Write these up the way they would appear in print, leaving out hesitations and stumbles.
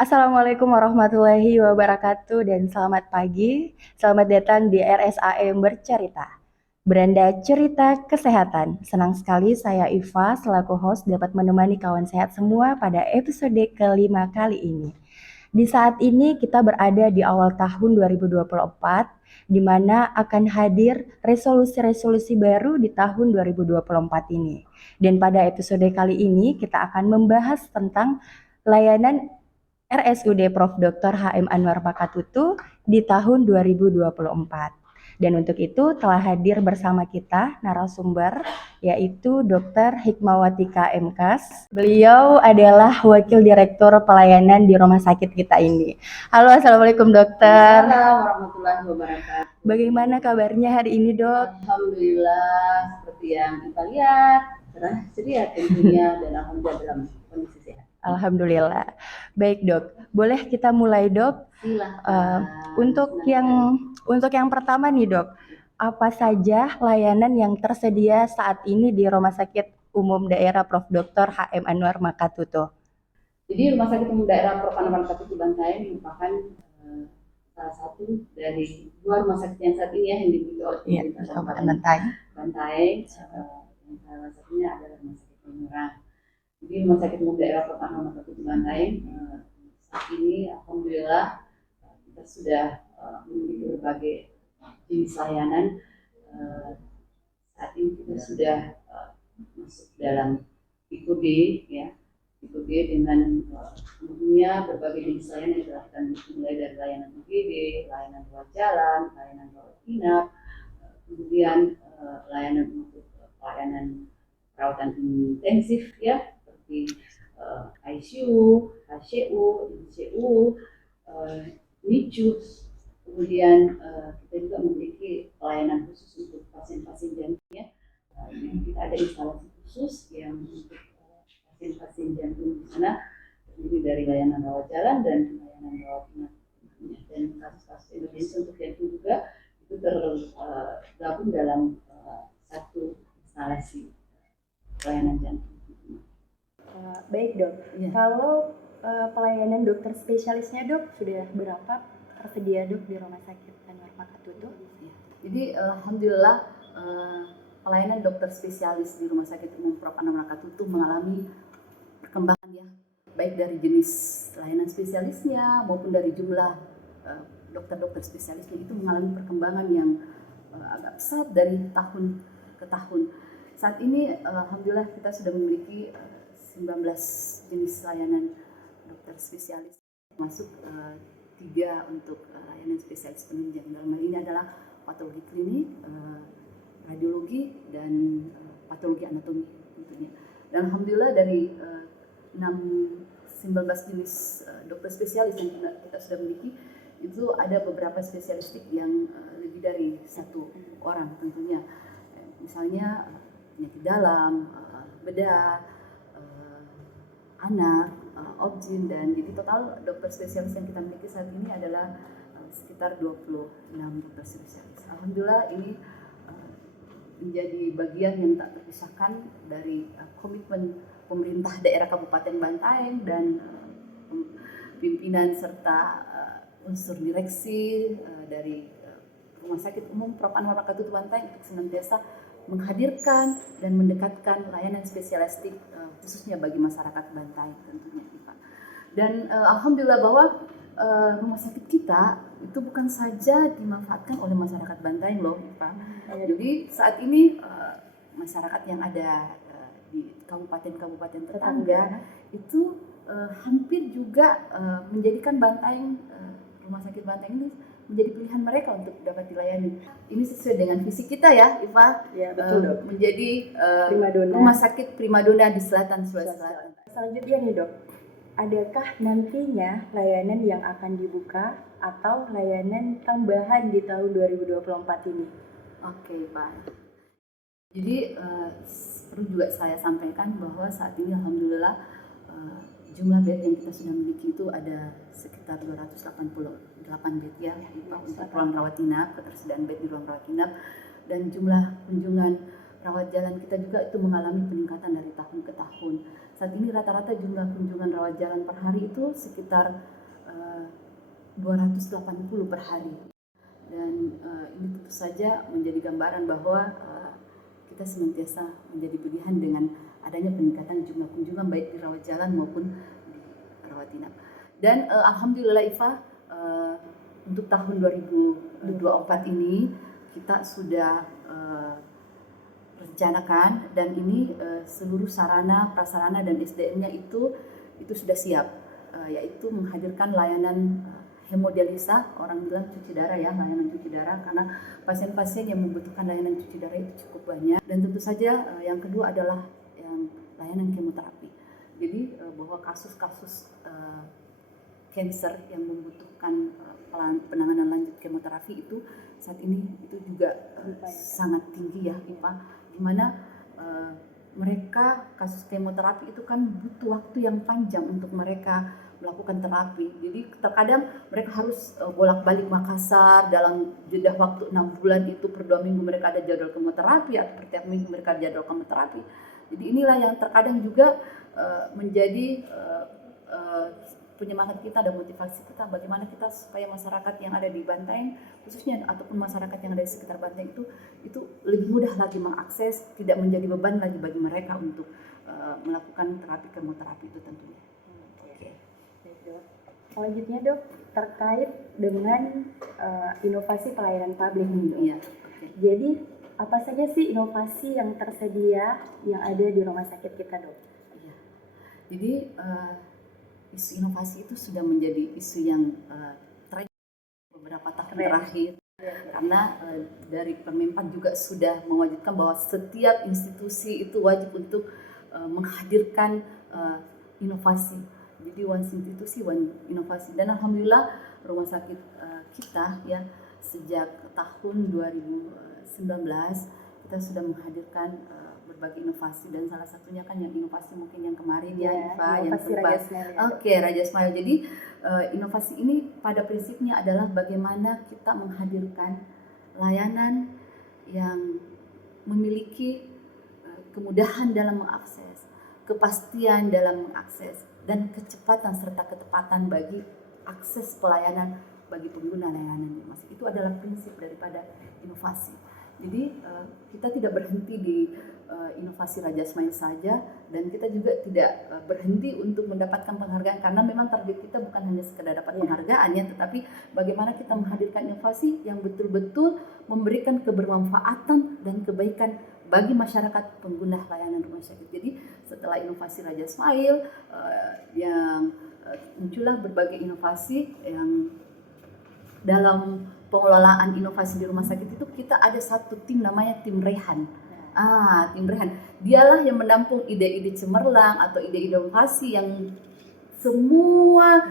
Assalamualaikum warahmatullahi wabarakatuh dan selamat pagi. Selamat datang di RSAM Bercerita. Beranda Cerita Kesehatan. Senang sekali saya Iva selaku host dapat menemani kawan sehat semua pada episode kelima kali ini. Di saat ini kita berada di awal tahun 2024, di mana akan hadir resolusi-resolusi baru di tahun 2024 ini. Dan pada episode kali ini kita akan membahas tentang layanan RSUD Prof. Dr. HM Anwar Pakatutu di tahun 2024. Dan untuk itu telah hadir bersama kita narasumber yaitu Dr. Hikmawati KMKes. Beliau adalah Wakil Direktur Pelayanan di rumah sakit kita ini. Halo, Assalamualaikum dokter. Assalamualaikum warahmatullahi wabarakatuh. Bagaimana kabarnya hari ini dok? Alhamdulillah seperti yang kita lihat, cerah ceria tentunya dan alhamdulillah dalam kondisi sehat. Alhamdulillah. Baik dok, boleh kita mulai dok? Silakan. Untuk yang pertama nih dok, apa saja layanan yang tersedia saat ini di Rumah Sakit Umum Daerah Prof. Dr. HM Anwar Makatuto? Jadi Rumah Sakit Umum Daerah Prof. Anwar Makatuto Bantaeng merupakan salah satu dari dua rumah sakit yang saat ini yang dimiliki oleh pemerintah Kabupaten Bantaeng. Yang salah satunya adalah Rumah Sakit Murah. Jadi Rumah Sakit Umum Daerah Prof. Anwar Makatuto Bantaeng saat ini alhamdulillah kita sudah memiliki berbagai jenis layanan. Saat ini kita sudah masuk dalam tipe B, ya, tipe B dengan umumnya berbagai jenis layanan yang telah kita miliki, mulai dari layanan UGD, layanan rawat jalan, layanan rawat inap, kemudian layanan untuk pelayanan perawatan intensif, ya, seperti ICU, HCU, ICU, NICU. Kemudian kita juga memiliki pelayanan khusus untuk pasien-pasien jantung, ya. Kita ada instalasi khusus yang untuk pasien-pasien jantung di sana, terdiri dari layanan rawat jalan dan layanan rawat inap. Dan kasus-kasus emergensi untuk jantung juga itu tergabung dalam satu instalasi pelayanan jantung. Baik dok, kalau pelayanan dokter spesialisnya dok sudah berapa tersedia dok di Rumah Sakit Anwar Pakatutu? Jadi alhamdulillah pelayanan dokter spesialis di Rumah Sakit Umum Prof. Anwar Makatutu mengalami perkembangan, ya, baik dari jenis layanan spesialisnya maupun dari jumlah dokter-dokter spesialisnya itu mengalami perkembangan yang agak pesat dari tahun ke tahun. Saat ini alhamdulillah kita sudah memiliki 19 jenis layanan dokter spesialis, termasuk 3 untuk layanan spesialis penunjang. Dalam hal ini adalah patologi klinik, radiologi, dan patologi anatomi tentunya. Dan alhamdulillah dari 19 jenis dokter spesialis yang kita sudah miliki, itu ada beberapa spesialistik yang lebih dari 1 orang tentunya. Misalnya penyakit dalam, bedah, anak, obgyn, dan jadi total dokter spesialis yang kita miliki saat ini adalah sekitar 26 dokter spesialis. Alhamdulillah ini menjadi bagian yang tak terpisahkan dari komitmen pemerintah daerah Kabupaten Bantaeng dan pimpinan serta unsur direksi dari Rumah Sakit Umum Prof. Anwar Pakatutu Bantaeng untuk senantiasa menghadirkan dan mendekatkan layanan spesialistik khususnya bagi masyarakat Bantaeng tentunya, Pak. Dan alhamdulillah bahwa rumah sakit kita itu bukan saja dimanfaatkan oleh masyarakat Bantaeng loh, Pak. Jadi saat ini masyarakat yang ada di kabupaten-kabupaten tetangga itu hampir juga menjadikan Bantaeng, rumah sakit Bantaeng ini menjadi pilihan mereka untuk dapat dilayani. Ini sesuai dengan visi kita, ya, Iva. Ya, betul dok. Menjadi rumah sakit primadona di Selatan Sulawesi Selatan. Selanjutnya nih dok, adakah nantinya layanan yang akan dibuka atau layanan tambahan di tahun 2024 ini? Oke, Pak. Jadi perlu juga saya sampaikan bahwa saat ini alhamdulillah jumlah bed yang kita sudah miliki itu ada sekitar 288 bed, ya, untuk ruang rawat inap, ketersediaan bed di ruang rawat inap, dan jumlah kunjungan rawat jalan kita juga itu mengalami peningkatan dari tahun ke tahun. saat ini rata-rata jumlah kunjungan rawat jalan per hari itu sekitar 280 per hari. Dan ini tentu saja menjadi gambaran bahwa kita senantiasa menjadi pilihan dengan adanya peningkatan jumlah kunjungan baik di rawat jalan maupun di rawat inap. Dan alhamdulillah Iva, untuk tahun 2024 ini kita sudah rencanakan, dan ini seluruh sarana, prasarana dan SDM-nya itu sudah siap, yaitu menghadirkan layanan hemodialisa, orang bilang cuci darah ya, layanan cuci darah, karena pasien-pasien yang membutuhkan layanan cuci darah itu cukup banyak. Dan tentu saja yang kedua adalah yang layanan kemoterapi. Jadi bahwa kasus-kasus cancer yang membutuhkan penanganan lanjut kemoterapi itu saat ini itu juga sangat tinggi ya Ipa, dimana mereka kasus kemoterapi itu kan butuh waktu yang panjang untuk mereka melakukan terapi. Jadi terkadang mereka harus bolak-balik Makassar dalam jeda waktu 6 bulan itu, per 2 minggu mereka ada jadwal kemoterapi atau per tiap minggu mereka ada jadwal kemoterapi. Jadi inilah yang terkadang juga menjadi penyemangat kita dan motivasi kita, bagaimana kita supaya masyarakat yang ada di Bantaeng khususnya ataupun masyarakat yang ada di sekitar Bantaeng itu lebih mudah lagi mengakses, tidak menjadi beban lagi bagi mereka untuk melakukan terapi kemoterapi itu tentunya. Selanjutnya dok, terkait dengan inovasi pelayanan publik. Iya. Jadi apa saja sih inovasi yang tersedia yang ada di rumah sakit kita dok? Iya. Jadi isu inovasi itu sudah menjadi isu yang tren beberapa tahun terakhir, karena dari Kemenpan juga sudah mewajibkan bahwa setiap institusi itu wajib untuk menghadirkan inovasi. Jadi one institusi one inovasi, dan alhamdulillah rumah sakit kita ya sejak tahun 2019 kita sudah menghadirkan berbagai inovasi, dan salah satunya kan yang inovasi mungkin yang kemarin ya Iva, yang sempat Raja Smile. Jadi inovasi ini pada prinsipnya adalah bagaimana kita menghadirkan layanan yang memiliki kemudahan dalam mengakses, kepastian dalam mengakses, dan kecepatan serta ketepatan bagi akses pelayanan bagi pengguna layanan di rumah sakit. Itu adalah prinsip daripada inovasi. Jadi kita tidak berhenti di inovasi Raja Smile saja, dan kita juga tidak berhenti untuk mendapatkan penghargaan, karena memang target kita bukan hanya sekedar dapat penghargaannya, tetapi bagaimana kita menghadirkan inovasi yang betul-betul memberikan kebermanfaatan dan kebaikan bagi masyarakat pengguna layanan rumah sakit. Jadi setelah inovasi Raja Smile yang muncullah berbagai inovasi yang dalam pengelolaan inovasi di rumah sakit itu kita ada satu tim namanya tim Rehan. Tim Rehan. Dialah yang menampung ide-ide cemerlang atau ide-ide inovasi yang semua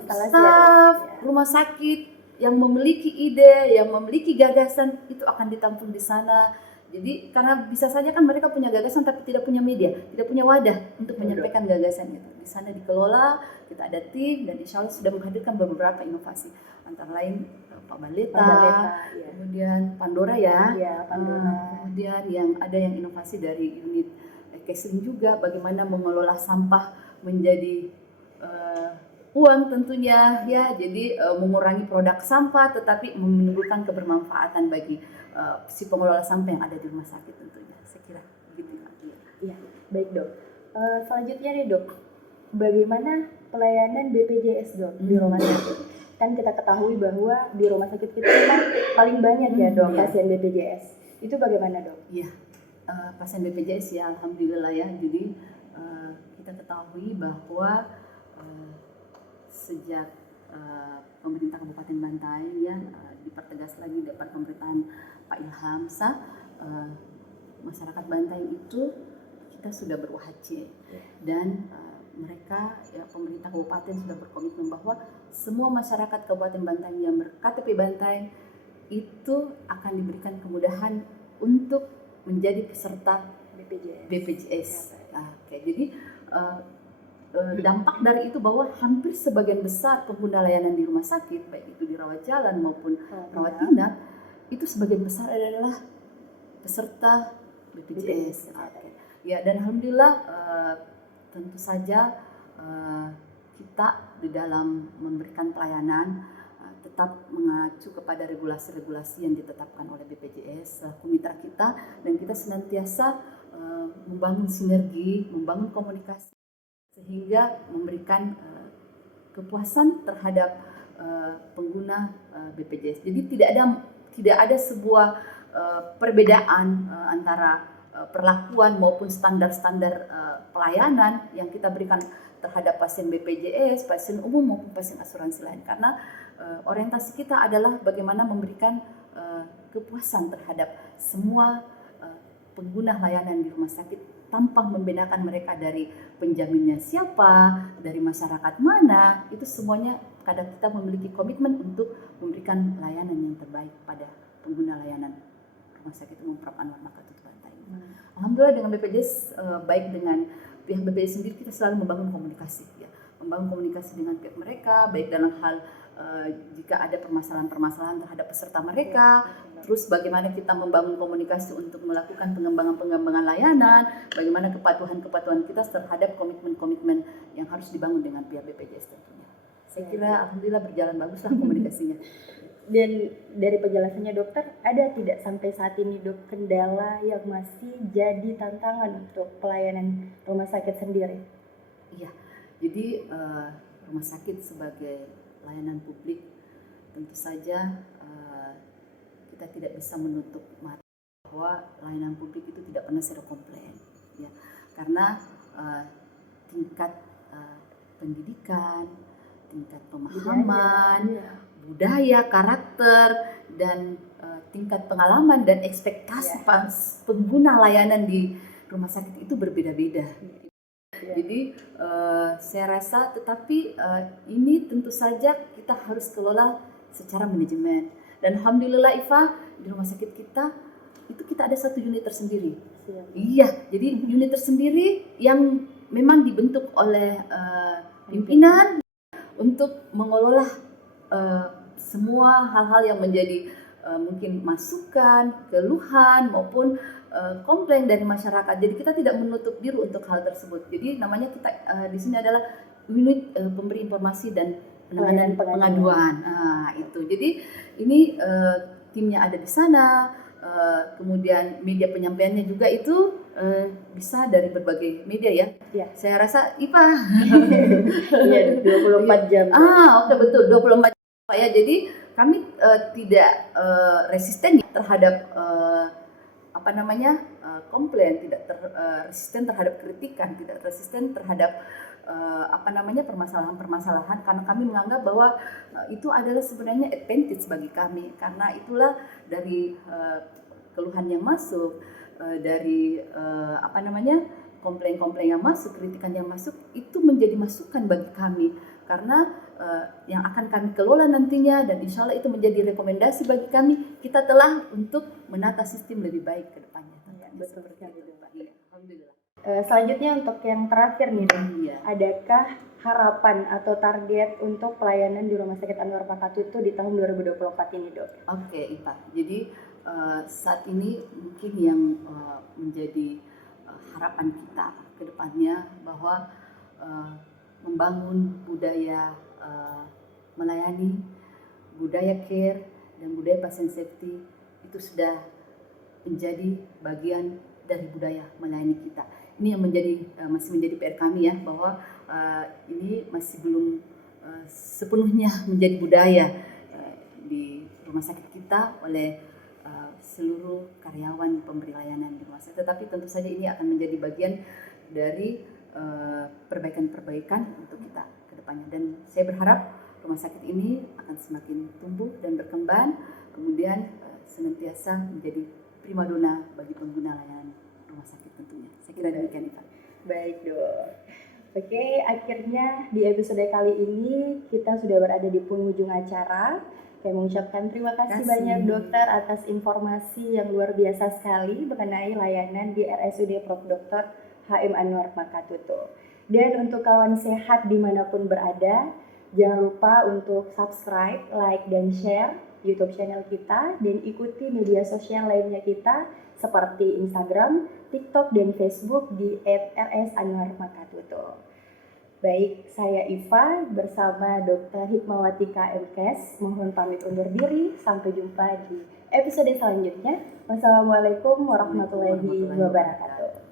staf rumah sakit yang memiliki ide, yang memiliki gagasan itu akan ditampung di sana. Jadi karena bisa saja kan mereka punya gagasan tapi tidak punya media, tidak punya wadah untuk menyampaikan gagasan itu. Di sana dikelola, kita ada tim, dan insya Allah sudah menghadirkan beberapa inovasi, antara lain Pak Baleta, kemudian Pandora kemudian yang ada yang inovasi dari unit casing juga, bagaimana mengelola sampah menjadi uang tentunya ya, jadi mengurangi produk sampah tetapi menimbulkan kebermanfaatan bagi si pengelola sampah yang ada di rumah sakit tentunya. Saya kira begitu. Iya, baik dok. Selanjutnya nih dok, bagaimana pelayanan BPJS dok di rumah sakit? Kan kita ketahui bahwa di rumah sakit kita memang paling banyak ya dok pasien BPJS. Itu bagaimana dok? Iya, pasien BPJS ya alhamdulillah ya. Jadi kita ketahui bahwa sejak pemerintah Kabupaten Bantaeng ya dipertegas lagi depan pemerintahan Pak Ilham Shah, masyarakat Bantaeng itu kita sudah ber-UHC, dan mereka ya, pemerintah kabupaten sudah berkomitmen bahwa semua masyarakat Kabupaten Bantaeng yang ber-KTP Bantaeng itu akan diberikan kemudahan untuk menjadi peserta BPJS. Jadi dampak dari itu bahwa hampir sebagian besar pengguna layanan di rumah sakit, baik itu di rawat jalan maupun rawat inap, itu sebagian besar adalah peserta BPJS. Ya, dan alhamdulillah tentu saja kita di dalam memberikan pelayanan tetap mengacu kepada regulasi-regulasi yang ditetapkan oleh BPJS selaku mitra kita, dan kita senantiasa membangun sinergi, membangun komunikasi sehingga memberikan kepuasan terhadap pengguna BPJS. Jadi tidak ada sebuah perbedaan antara perlakuan maupun standar-standar pelayanan yang kita berikan terhadap pasien BPJS, pasien umum maupun pasien asuransi lain, karena orientasi kita adalah bagaimana memberikan kepuasan terhadap semua pengguna layanan di rumah sakit tanpa membedakan mereka dari penjaminnya siapa, dari masyarakat mana. Itu semuanya kadang kita memiliki komitmen untuk memberikan layanan yang terbaik pada pengguna layanan Rumah Sakit Umum Prof. Anwar Maka Tutut Bantai. Alhamdulillah dengan BPJS, baik dengan pihak BPJS sendiri, kita selalu membangun komunikasi, ya, membangun komunikasi dengan pihak mereka, baik dalam hal jika ada permasalahan-permasalahan terhadap peserta mereka, terus bagaimana kita membangun komunikasi untuk melakukan pengembangan layanan, bagaimana kepatuhan kita terhadap komitmen-komitmen yang harus dibangun dengan pihak BPJS tentunya. Saya kira alhamdulillah berjalan baguslah komunikasinya. Dan dari penjelasannya dokter, ada tidak sampai saat ini dok kendala yang masih jadi tantangan untuk pelayanan rumah sakit sendiri? Iya, jadi rumah sakit sebagai layanan publik tentu saja kita tidak bisa menutup mata bahwa layanan publik itu tidak pernah zero komplain, ya, karena tingkat pendidikan, tingkat pemahaman, budaya, karakter, dan tingkat pengalaman dan ekspektasi pengguna layanan di rumah sakit itu berbeda-beda. Jadi saya rasa, tetapi ini tentu saja kita harus kelola secara manajemen. Dan alhamdulillah Iva, di rumah sakit kita itu kita ada satu unit tersendiri. Iya, jadi unit tersendiri yang memang dibentuk oleh pimpinan untuk mengelola semua hal-hal yang menjadi mungkin masukan, keluhan maupun komplain dari masyarakat. Jadi kita tidak menutup diri untuk hal tersebut. Jadi namanya kita di sini adalah unit pemberi informasi dan penanganan pengaduan. Itu. Jadi ini timnya ada di sana. Kemudian media penyampaiannya juga itu bisa dari berbagai media, ya. Ya. Saya rasa IPA. Iya, 24 jam. Oke, betul, 24 jam, ya. Jadi kami tidak resisten terhadap komplain, tidak resisten terhadap kritikan, tidak resisten terhadap permasalahan-permasalahan, karena kami menganggap bahwa itu adalah sebenarnya advantage bagi kami, karena itulah dari keluhan yang masuk, dari komplain-komplain yang masuk, kritikan yang masuk, itu menjadi masukan bagi kami, karena yang akan kami kelola nantinya, dan insya Allah itu menjadi rekomendasi bagi kami, kita telah untuk menata sistem lebih baik ke depannya. Betul sekali, Pak. Ya, alhamdulillah. Selanjutnya untuk yang terakhir nih dok, adakah harapan atau target untuk pelayanan di Rumah Sakit Anwar Maka Tutut di tahun 2024 ini dok? Oke, Ipa. Jadi saat ini mungkin yang menjadi harapan kita ke depannya bahwa membangun budaya melayani, budaya care, dan budaya patient safety itu sudah menjadi bagian dari budaya melayani kita. Ini yang masih menjadi PR kami, ya, bahwa ini masih belum sepenuhnya menjadi budaya di rumah sakit kita oleh seluruh karyawan pemberi layanan di rumah sakit. Tetapi tentu saja ini akan menjadi bagian dari perbaikan-perbaikan untuk kita ke depannya. Dan saya berharap rumah sakit ini akan semakin tumbuh dan berkembang, kemudian senantiasa menjadi primadona bagi pengguna layanan rumah sakit tentunya. Saya kira demikian, Pak. Baik dok. Oke, akhirnya di episode kali ini kita sudah berada di penghujung acara. Saya mengucapkan terima kasih banyak dokter atas informasi yang luar biasa sekali mengenai layanan di RSUD Prof. Dr. HM Anwar Maka Tutut. Dan untuk kawan sehat dimanapun berada, jangan lupa untuk subscribe, like, dan share YouTube channel kita dan ikuti media sosial lainnya kita seperti Instagram, TikTok, dan Facebook di @rs_anwar_makatuto. Baik, saya Iva bersama Dr. Hikmawati KMKes. Mohon pamit undur diri. Sampai jumpa di episode selanjutnya. Wassalamualaikum warahmatullahi wabarakatuh.